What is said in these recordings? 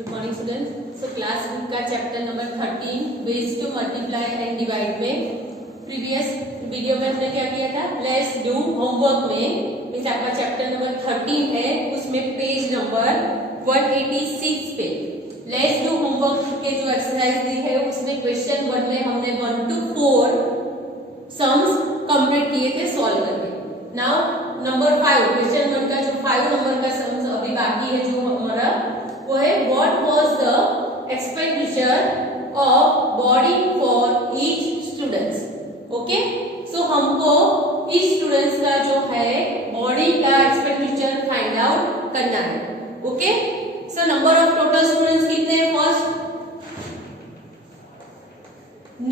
Good morning students. So class book का chapter number 13 ways to multiply and divide में previous video में हमने क्या किया था, लेट्स डू होमवर्क में मीन्स आपका चैप्टर नंबर 13 है, उसमें पेज नंबर 186 पे लेट्स डू होमवर्क के जो एक्सरसाइज दी है उसमें क्वेश्चन 1 में हमने 1 to 4 सम्स कंप्लीट किए थे सॉल्व करके। नाउ नंबर 5 क्वेश्चन 1 का जो 5 नंबर का सम्स अभी बाकी है जो हमारा वो है what was the expenditure of boarding for each students. Okay, so हमको ईच स्टूडेंट्स का जो है बोर्डिंग का एक्सपेंडिचर फाइंड आउट करना है। Okay, so number of total students कितने हैं? First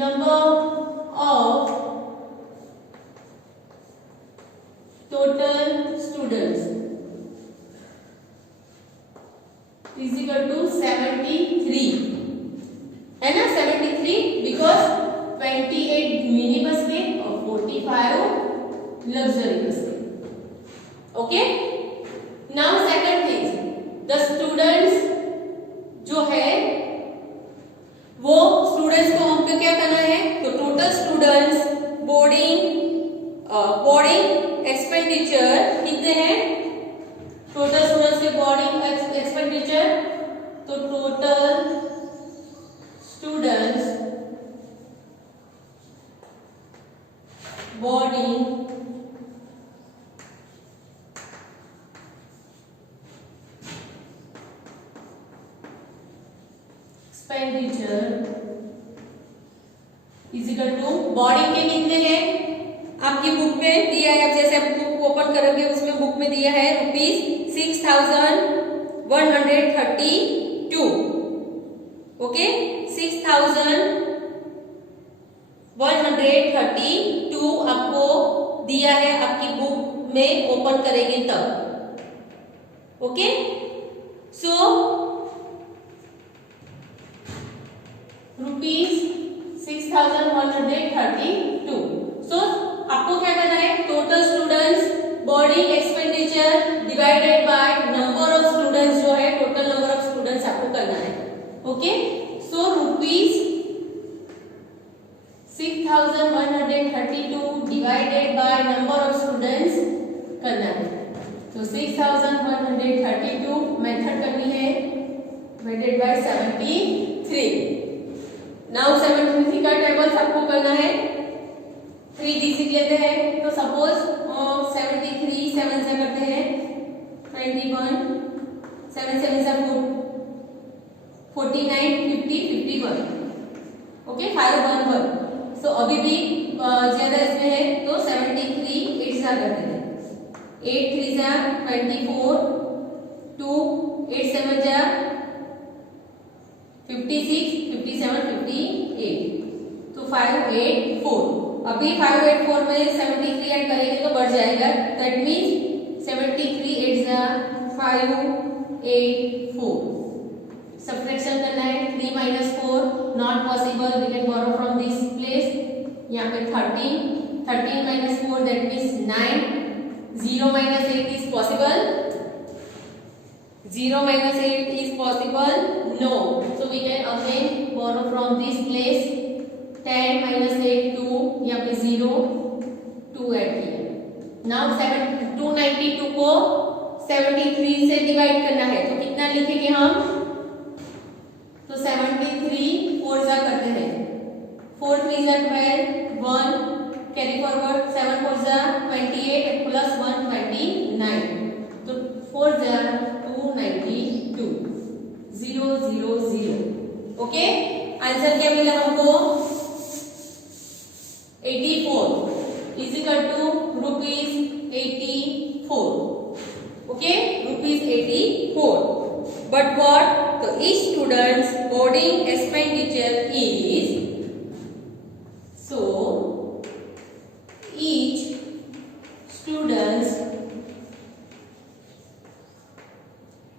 number of total students is equal to 73 है ना, 73 बिकॉज 28 मिनी बस के और 45 लग्जरी बस के। Okay, now second thing, the students जो है वो स्टूडेंट्स को हमको क्या करना है, तो टोटल स्टूडेंट्स बोर्डिंग एक्सपेंडिचर कितने हैं, टोटल स्टूडेंट्स के बोर्डिंग एक्सपेंडिचर, तो total students boarding expenditure is equal to boarding के कितने हैं आपकी बुक में दिया है, अब जैसे आप बुक ओपन करोगे उसमें बुक में दिया है ₹6,132। ओके, 6,132 आपको दिया है आपकी बुक में ओपन करेंगे तब। ओके, सो ₹6,132। सो आपको क्या करना है, total students boarding expenditure divided by number of students जो है टोटल नंबर ऑफ स्टूडेंट्स आपको करना है। Okay, so ₹6,132 divided by number of students करना है। तो 6,132 मेथड करनी है डिवाइडेड बाय 73। नाउ 73 का टेबल आपको करना है, 3 डिजिट लेते हैं, तो सपोज 73 7 से करते हैं 21 7 7 से 49 50 51। ओके, 5 1 1। सो अभी भी ज्यादा इसमें है तो 73 8 से करते हैं, 8 3 से 24 2 8 7 से 56 57 58, तो 5 8 4। अभी 5 8 4 में 73 ऐड करेंगे तो बढ़ जाएगा, दैट मींस 73 8 जा 5 8 4। सब्ट्रैक्शन करना है, 3 minus 4 not possible, we can borrow from this place. यहाँ पे 13 minus 4 that means 9, 0 minus 8 is possible, 0 minus 8 is possible, no, so we can again borrow from this place, 10 minus 8 2, यहाँ पे 0 2 add किया। Now 292 को 73 से divide करना है, तो कितना लिखेंगे हम, तो 73 4 जा करते हैं, 4 3 जा 12 1 कैरी फॉरवर्ड, 7 4 जा 28 प्लस 1 29, तो 4 जा 292 0 0 0। ओके, आंसर क्या मिला हमको, 84 is equal to ₹84। Okay, ₹84, but what, तो each students boarding expenditure is, so each students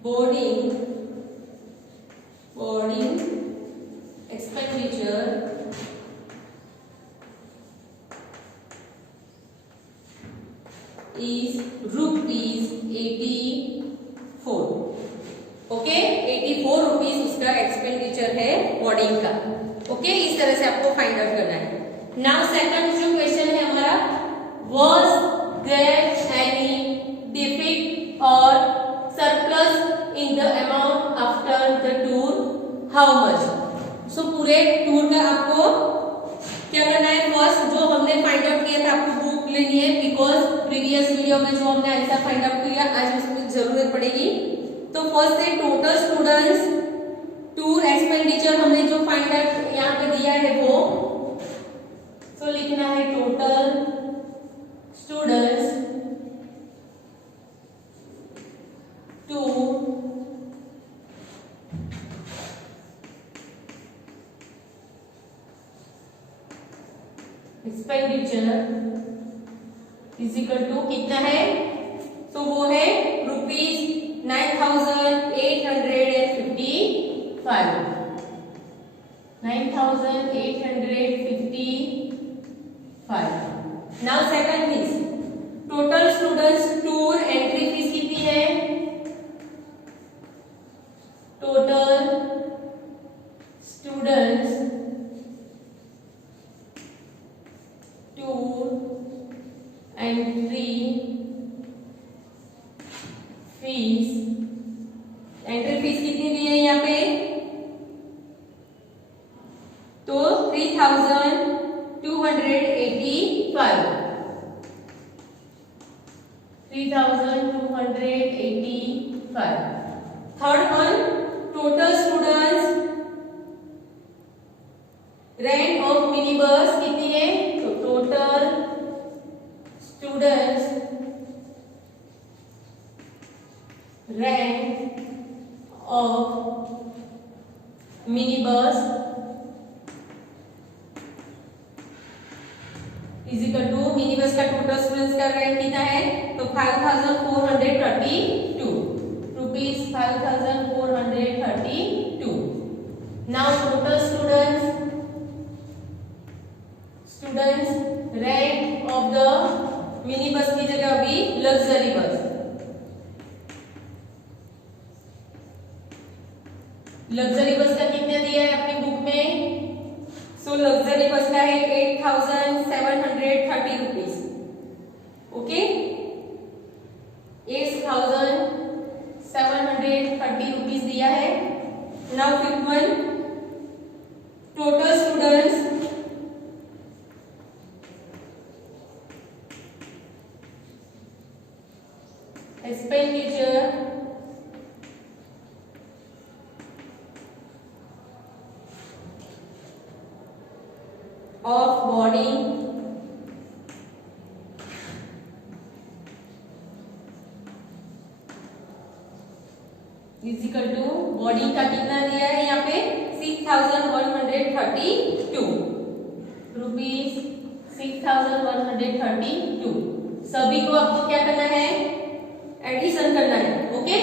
boarding expenditure is ₹84। Okay, 84 rupees उसका एक्सपेंडिचर है बोर्डिंग का। ओके, इस तरह से आपको फाइंड आउट करना है। नाउ सेकंड जो क्वेश्चन है हमारा, was there any defect or surplus in the amount after the tour, how much? सो पूरे टूर का आपको क्या करना है, फर्स्ट जो हमने फाइंड आउट किया था आपको बुक लेनी है, बिकॉज प्रीवियस वीडियो में जो हमने आंसर फाइंड आउट किया आज उसमें जरूरत पड़ेगी। तो फर्स्ट है टोटल स्टूडेंट्स टूर एक्सपेंडिचर, हमने जो फाइंड आउट यहाँ पे दिया है वो, तो लिखना है total students tour expenditure is equal to कितना है, तो वो है ₹9,855, 9,855। Now second thing, total students tour entry fees कितनी है, total students tour entry fees, entry fees कितनी दी है यहाँ पे, तो 3,285, 3,285। Third one, total students rent of mini bus कितनी है, तो total students rent of mini bus is equal to, mini bus का टोटल स्टूडेंट्स का रेंट कितना है, तो 5,432 rupees, 5,432। Now total students rent of the mini bus की जगह अभी लग्जरी बस, लग्जरी बस का कितना दिया है अपनी बुक में, सो लग्जरी बस का है 8,730 रुपीज। ओके, 8,730 रुपीज दिया है। Now fifth one, total students expenditure of boarding is equal to, boarding का कितना दिया है यहाँ पे 6,132 रुपीज, 6,132। सभी को आपको क्या करना है, एडिशन करना है। ओके,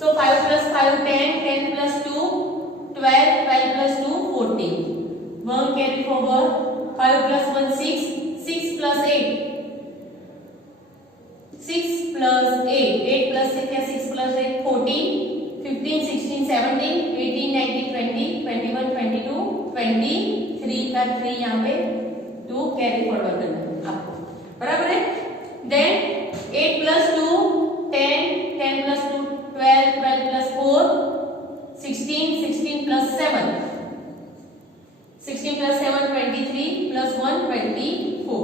सो 5 + 5 10, 10 + 2 12, 12 + 2 14, 1 carry forward, 5 + 1 6, 6 + 8, 6 + 8, 8 + 6 या 6 + 8 14, 15 16 17 18 19 20 21 22 23 का 3 यहाँ पे 2 कैरी फॉरवर्ड करना है आपको, बराबर है। Then 8 + 2 10, 10 + 2 12, 12 + 4 16, 16 + 7, 16 + 7 23 + 1 24।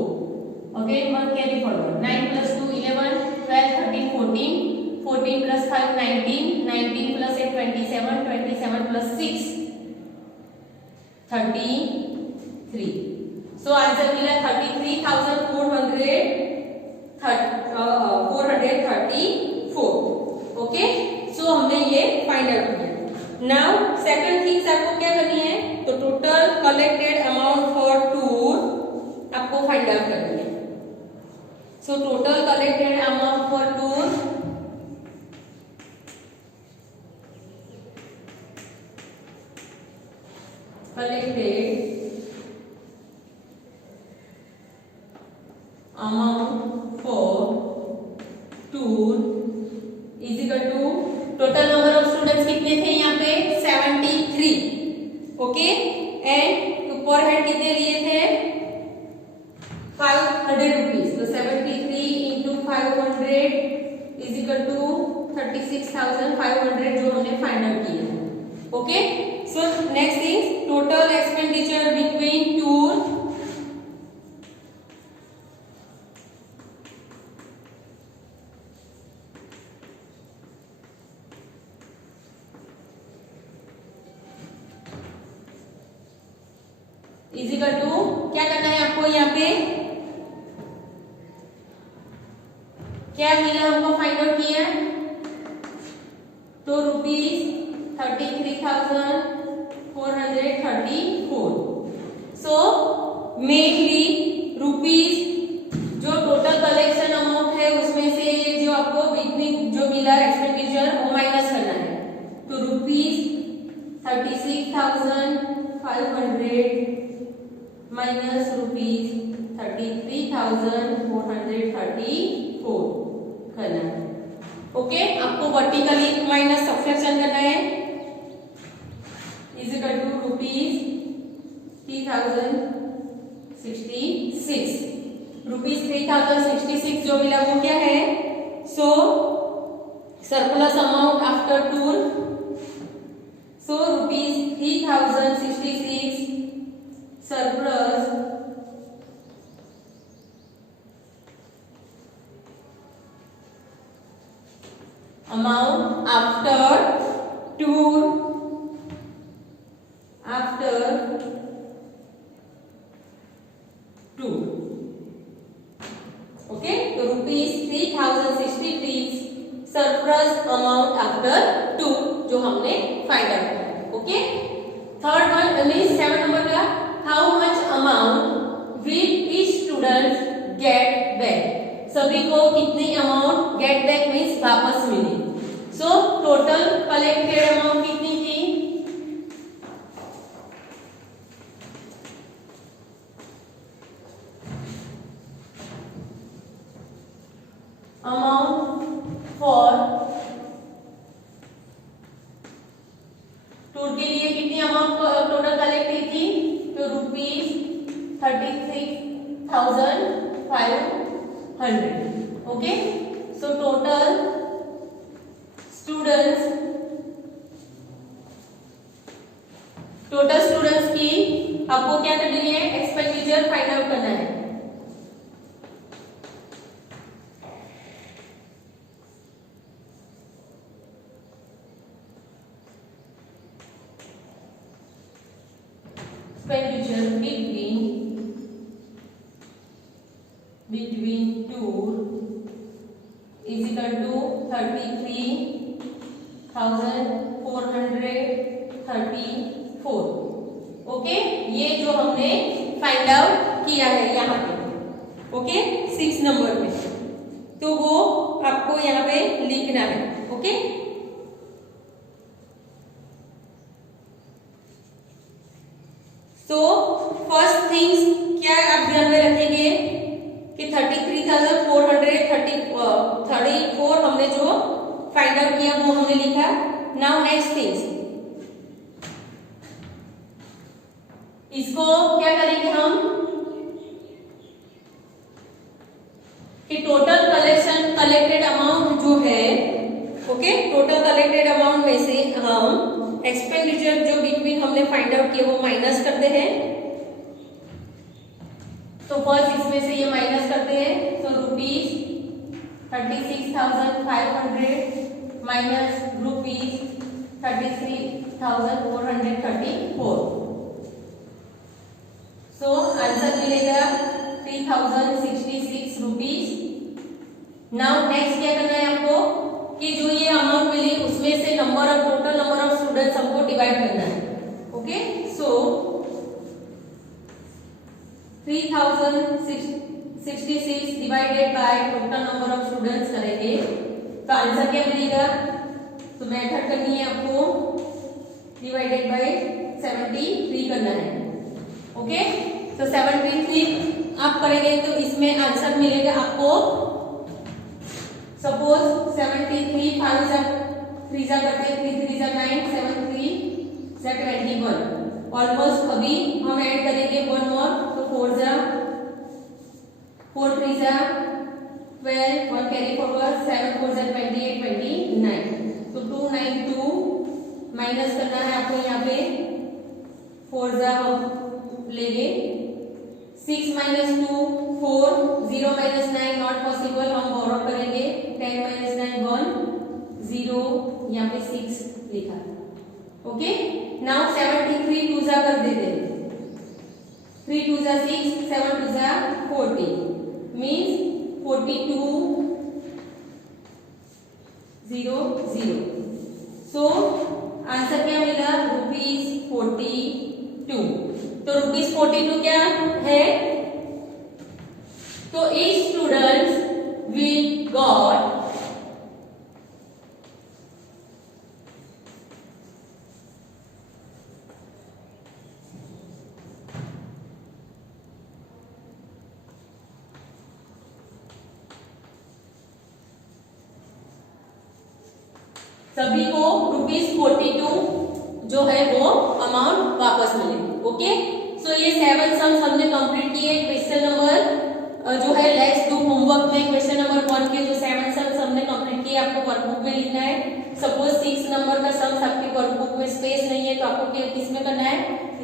Okay, 1 carry forward, 9 + 2 11, 12 13 14, 14 + 5 19, 19 + 8 27, 27 + 6 33। So answer मिला 33,434। ओके, सो हमने ये फाइंड आउट किया। नाउ सेकंड थिंग्स आपको क्या करनी है, तो total collected amount for tour आपको फाइंड आउट करनी है। सो total collected amount for tour, collected amount for tour is equal to, total number of students कितने थे यहाँ पे ओके। एंड पर हेड कितने लिए थे 500 रुपीज, तो 73 इंटू 500 इज इक्वल टू 36,500 जो हमने फाइंड आउट किया। Okay, so next is total expenditure between tour is equal to, क्या करना है आपको यहाँ पे, क्या मिला हमको फाइंड आउट किया, तो ₹33,434। सो मेनली रुपीज जो टोटल कलेक्शन अमाउंट है उसमें से जो आपको बिटवीन जो मिला एक्सपेंडिचर वो माइनस करना है, तो ₹36,500 माइनस ₹33,434 करना है। ओके, आपको वर्टिकली माइनस सब्ट्रैक्शन करना है, इज इक्वल टू ₹3066। ₹3066 जो मिला वो क्या है, so surplus amount after tour, so ₹3066 surplus amount after tour okay, तो ₹3066 सरप्लस अमाउंट आफ्टर टूर जो हमने फाइंड आउट किया। Okay, third one means 7 number का, how much amount will each student get back, सभी को कितनी अमाउंट गेट बैक मींस वापस मिली। सो टोटल कलेक्टेड अमाउंट कितनी थी, अमाउंट फॉर टूर के लिए कितनी अमाउंट टोटल कलेक्ट की थी, तो ₹36,500। ओके, सो टोटल स्टूडेंट्स की आपको क्या करनी है, एक्सपेंडिचर फाइंड आउट करना है। Expenditure between tour is equal to 33,434। Okay, ये जो हमने फाइंड आउट किया है यहाँ पे, ओके 6 नंबर में, तो वो आपको यहाँ पे लिखना है। ओके, तो फर्स्ट थिंग्स क्या आप ध्यान में रखेंगे कि 33,434 हमने जो फाइंड आउट किया वो हमने लिखा। नाउ नेक्स्ट थिंग्स, इसको क्या करेंगे हम कि टोटल कलेक्टेड अमाउंट जो है, ओके, टोटल कलेक्टेड अमाउंट में से हम एक्सपेंडिचर जो बिटवीन हमने फाइंड आउट किया वो माइनस करते हैं। तो फर्स्ट इसमें से ये माइनस करते हैं, तो ₹36,500 माइनस ₹33,434। सो आंसर मिलेगा 3,066 रुपीज। नाउ नेक्स्ट क्या करना है आपको कि जो ये अमाउंट मिली उसमें से टोटल नंबर ऑफ स्टूडेंट्स हमको डिवाइड करना है। Okay, so 3,066 divided by total number of students करेंगे तो आंसर क्या मिलेगा, तो मेथड करनी है आपको, डिवाइडेड बाय 73 करना है। ओके, तो 73 आप करेंगे तो इसमें आंसर मिलेगा आपको, सपोज 73 5 3 जा करते 3 3 जा 9 7 3 जा 21, ऑलमोस्ट अभी हम ऐड करेंगे 1 more, तो 4 जा 4 3 जा 12 और कैरी फॉरवर्ड 7 4 जा 28 29, तो 292 माइनस करना है आपको यहाँ पे 4 जा हम लेंगे 6 minus 2 4 0 minus 9 नॉट पॉसिबल, हम बोरो करेंगे 10 minus 9 1 0 यहाँ पे 6 लिखा। ओके, नाउ 73 2 जा कर देते हैं 3 2 जा 6 7 2 जा 40 मीन्स 42 0 0। सो आंसर क्या मिला ₹42। तो ₹42 क्या है? तो each students will got सभी को ₹42 जो है वो अमाउंट वापस मिलेगी। ओके, सो ये 7 सम्स हमने कंप्लीट किए। क्वेश्चन नंबर जो है लेट्स डू होमवर्क में क्वेश्चन नंबर 1 के जो 7 सम्स हमने कंप्लीट किए आपको वर्कबुक में लिखना है। सपोज 6 नंबर का सम्स आपकी वर्कबुक में स्पेस नहीं है तो आपको किस में करना है,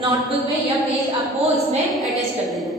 नोटबुक में या पेज आपको इसमें अटैच कर देना है।